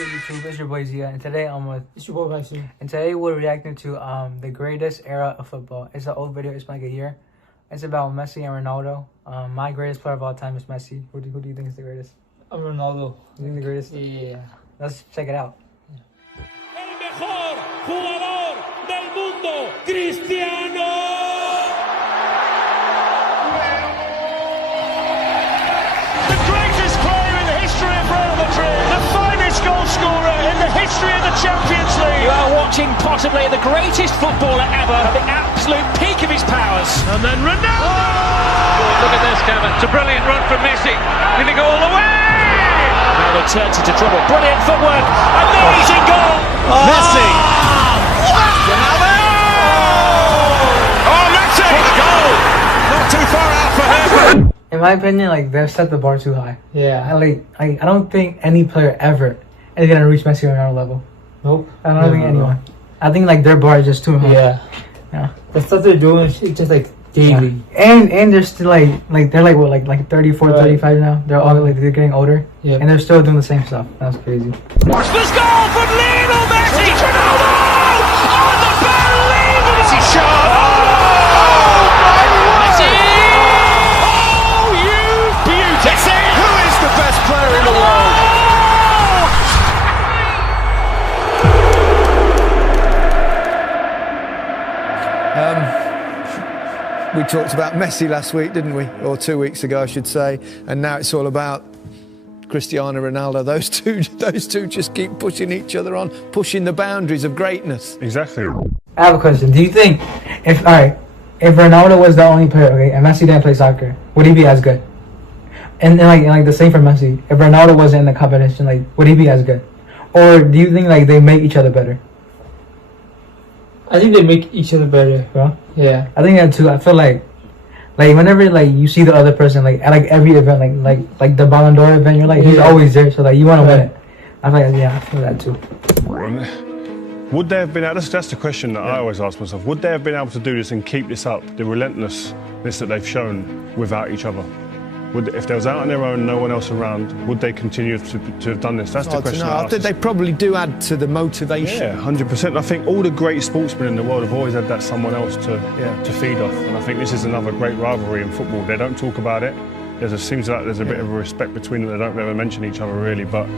Good YouTube, it's your boy Ziya, and today It's your boy Maxi. and today we're reacting to the greatest era of football. It's an old video, it's been like a year. It's about Messi and Ronaldo. My greatest player of all time is Messi. Who do you think is the greatest? I'm Ronaldo. You think the greatest? Yeah. Let's check it out. El mejor jugador del mundo, Cristiano. The greatest player in the history of Real Madrid, the finest goal scorer in the history of the Champions League. You are watching possibly the greatest footballer ever at the absolute peak of his powers. And then Ronaldo. Oh, look at this, Kevin. It's a brilliant run from Messi. Did he go all the way? Ronaldo turns into trouble. Brilliant footwork. Amazing goal. Messi. Ronaldo. Oh, Messi. Goal. Not too far out for him. In my opinion, like they've set the bar too high. Yeah. I don't think any player ever is gonna reach Messi or Ronaldo level. Nope. I don't think anyone. I think like their bar is just too high. Yeah. The stuff they're doing is just like daily. Yeah. And they're still like they're like what like 34, Right. 35 now. They're all like they're getting older. Yeah. And they're still doing the same stuff. That's crazy. Watch this goal from Lionel Messi. Ronaldo. Unbelievable. Messi shot. Messi. Oh, you beauty. Who is the best player in the world? We talked about Messi last week, didn't we? Or 2 weeks ago, I should say. And now it's all about Cristiano Ronaldo. Those two just keep pushing each other on, pushing the boundaries of greatness. Exactly. I have a question. Do you think if Ronaldo was the only player, okay, and Messi didn't play soccer, would he be as good? And like the same for Messi. If Ronaldo wasn't in the competition, like would he be as good? Or do you think like they make each other better? I think they make each other better. Bro? Yeah. I think that too. I feel like whenever like you see the other person like at like every event, like the Ballon d'Or event, you're like he's always there, so like you want to win it. I feel like I feel that too. Would they have been able, that's the question that I always ask myself, would they have been able to do this and keep this up, the relentlessness that they've shown without each other? If they was out on their own, no one else around, would they continue to have done this? That's the question I ask. They probably do add to the motivation. Yeah, 100%. I think all the great sportsmen in the world have always had that someone else to feed off. And I think this is another great rivalry in football. They don't talk about it. Seems like there's a bit of a respect between them. They don't ever mention each other really, but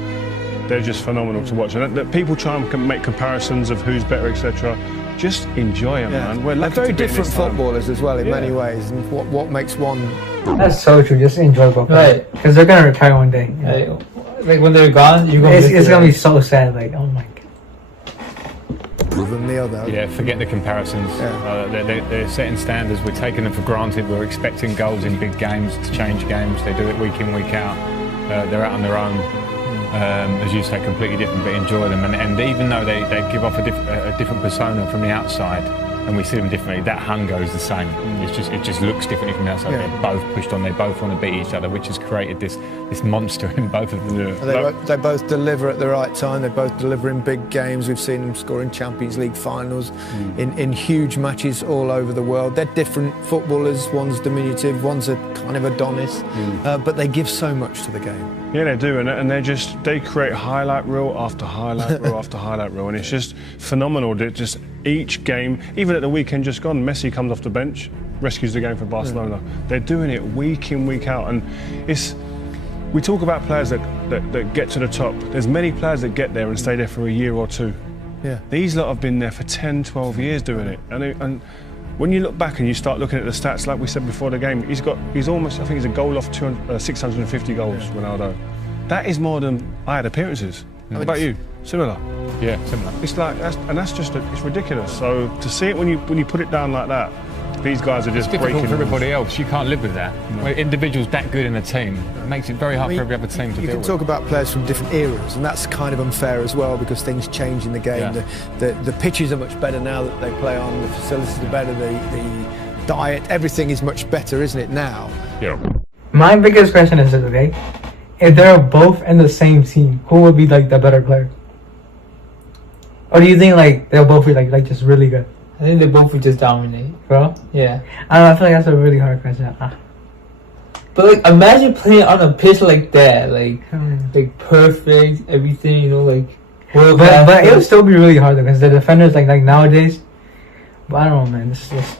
they're just phenomenal to watch. And that people try and make comparisons of who's better, etc. Just enjoy them, man. They're very different footballers as well in many ways. And what makes one... That's so true. Just enjoy both. Right. Because they're gonna retire one day. You know? Like when they're gone, It's gonna be so sad. Like, oh my god. Than the other. Yeah, forget the comparisons. They're setting standards. We're taking them for granted. We're expecting goals in big games to change games. They do it week in, week out. They're out on their own. As you say, completely different, but enjoy them. And even though they give off a different persona from the outside, and we see them differently, that hunger is the same. It just looks differently from the outside. They're both pushed on. They both want to beat each other, which has created this monster in both of them. They both deliver at the right time. They both deliver in big games. We've seen them score in Champions League finals, in huge matches all over the world. They're different footballers. One's diminutive, one's a kind of Adonis, but they give so much to the game. Yeah, they do, and they create highlight reel after highlight reel after highlight reel, and it's just phenomenal. That just each game, even at the weekend just gone, Messi comes off the bench, rescues the game for Barcelona. They're doing it week in, week out, and we talk about players that get to the top. There's many players that get there and stay there for a year or two. Yeah. These lot have been there for 10, 12 years doing it, and when you look back and you start looking at the stats, like we said before the game, he's almost, I think he's a goal off 650 goals, Ronaldo. That is more than I had appearances. What about you? Similar? Yeah, similar. It's like, that's just, it's ridiculous. So to see it when you put it down like that, these guys are just it's difficult breaking for everybody else. You can't live with that. When individuals that good in a team, it makes it very hard for every other team to deal with. You can talk about players from different eras, and that's kind of unfair as well because things change in the game. Yeah. The pitches are much better now that they play on. The facilities are better. The diet, everything is much better, isn't it now? Yeah. My biggest question is this, okay? If they're both in the same team, who would be like the better player? Or do you think like they'll both be like just really good? I think they both would just dominate. Bro? Yeah. I don't know, I feel like that's a really hard question. But like, imagine playing on a pitch like that, like perfect, everything, you know, like. But it would still be really hard though, because the defenders like nowadays. But I don't know, man. This is just.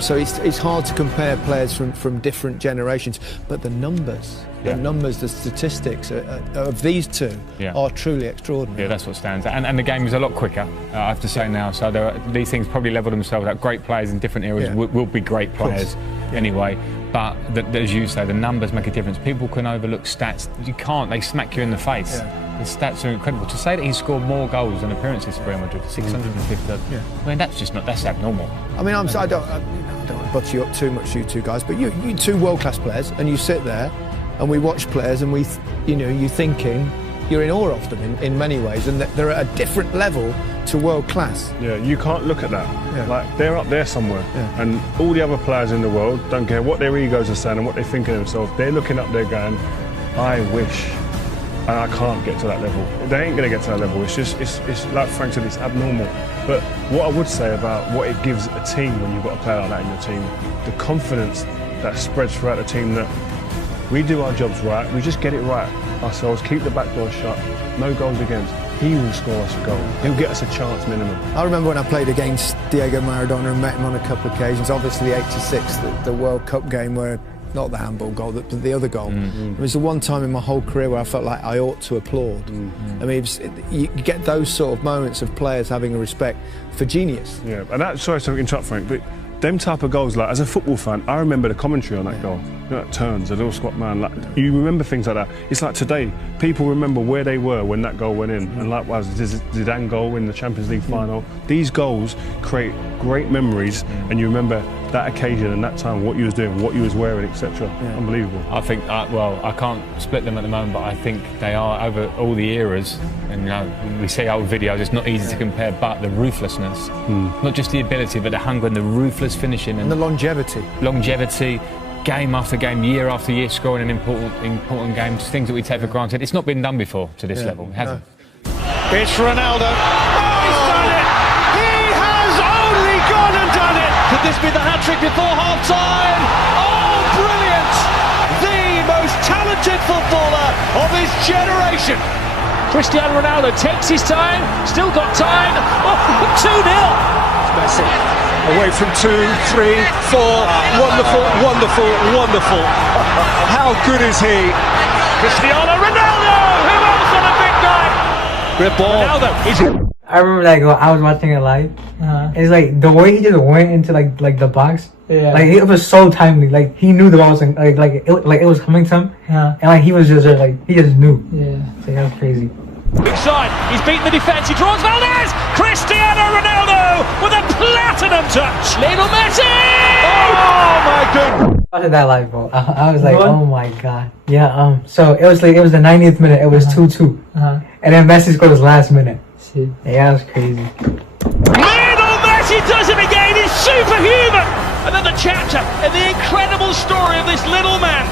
So it's hard to compare players from different generations, but the numbers, the statistics of these two are truly extraordinary. Yeah, that's what stands out. And the game is a lot quicker, I have to say now. So these things probably level themselves out. Great players in different areas will be great players anyway. But as you say, the numbers make a difference. People can overlook stats. You can't. They smack you in the face. The stats are incredible. To say that he scored more goals than appearances for Real Madrid, 650. I mean, that's abnormal. I mean, I don't want to butt you up too much, you two guys, but you two world-class players, and you sit there, and we watch players, and you're thinking, you're in awe of them in many ways, and they're at a different level to world-class. Yeah, you can't look at that. Like, they're up there somewhere, and all the other players in the world don't care what their egos are saying and what they think of themselves. They're looking up there going, I wish. And I can't get to that level. They ain't going to get to that level. It's just, it's like Frank said, it's abnormal. But what I would say about what it gives a team when you've got a player like that in your team, the confidence that spreads throughout the team that we do our jobs right, we just get it right ourselves, keep the back door shut, no goals against. He will score us a goal. He'll get us a chance minimum. I remember when I played against Diego Maradona and met him on a couple of occasions, obviously the '86, the World Cup game where not the handball goal, but the other goal. It was the one time in my whole career where I felt like I ought to applaud. I mean, you get those sort of moments of players having a respect for genius. Yeah, and that, sorry to interrupt, Frank, but them type of goals, like as a football fan, I remember the commentary on that goal. You know, that turns, a little squat man, like you remember things like that. It's like today, people remember where they were when that goal went in, and likewise, the Zidane goal in the Champions League final. These goals create great memories, and you remember that occasion and that time, what you was doing, what you was wearing, etc. Unbelievable. I think, well, I can't split them at the moment, but I think they are over all the eras. And you know, we see old videos, it's not easy to compare, but the ruthlessness, not just the ability, but the hunger and the ruthless finishing and the longevity. Game after game, year after year, scoring in important games, things that we take for granted. It's not been done before to this level. It hasn't. It's Ronaldo. Oh, he's done it! He has only gone and done it! Could this be the hat-trick before half-time? Oh, brilliant! The most talented footballer of his generation. Cristiano Ronaldo takes his time, still got time. Oh, 2-0. It's Messi. Away from 2, 3, 4. Wonderful, wonderful, wonderful. How good is he? Cristiano Ronaldo! Who else on a big night? Great ball. Ronaldo. I remember that goal. I was watching it live. It's like the way he just went into like the box. Yeah. Like it was so timely. Like he knew the ball was like it was coming to him. Yeah. And like he was just like he just knew. Yeah. So that was crazy. Big side. He's beaten the defence. He draws Valdez. Cristiano Ronaldo with a platinum touch. Lionel Messi. Oh my goodness. Watching that live, bro. I was like, oh my god. Yeah. So it was the 90th minute. It was 2-2. And then Messi scored his last minute. Yeah, that was crazy. Lionel Messi does it again. He's superhuman. Another chapter in the incredible story of this little man.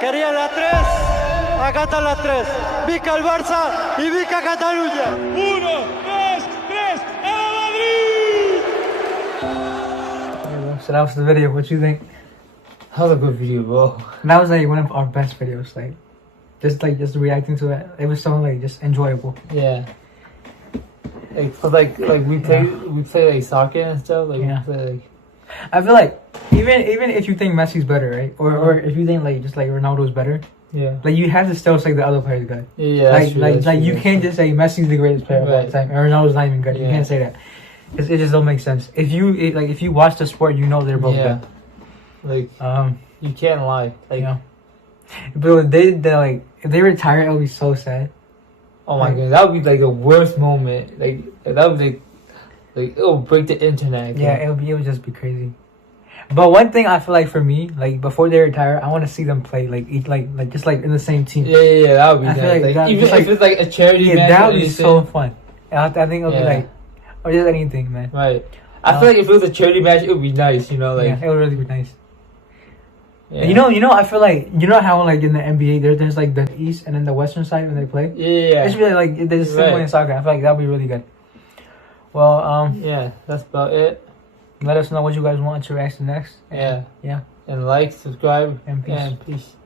Quería la 3, acá está la 3. Vica el Barça y Vica Cataluña. 1, 2, 3, ¡a Madrid! So that was the video. What you think? That was a good video, bro. That was like one of our best videos. Just reacting to it. It was so just enjoyable. Yeah. Like we play like soccer and stuff. We play I feel like even if you think Messi's better, right? Or if you think just Ronaldo's better, like you have to still say the other player's good. Yeah, you can't just say Messi's the greatest player of all time and Ronaldo's not even good. You can't say that. It just don't make sense. If you watch the sport, you know they're both good. You can't lie. But if they retire, it'll be so sad. Oh my god, that would be the worst moment. That would be it'll break the internet. Yeah, it would just be crazy. But one thing I feel like for me, before they retire, I want to see them play just in the same team. Yeah, that would be nice. Even if it's a charity match. That would be so fun. I think it'll be or just anything, man. Right. I feel like if it was a charity match, it would be nice. Yeah, it would really be nice. Yeah. You know, I feel like how in the NBA there's the East and then the Western side when they play. Yeah. It's really there's a similar in soccer. I feel like that would be really good. Well, yeah, that's about it. Let us know what you guys want to react to next. Yeah. Yeah. And like, subscribe, And peace. And peace.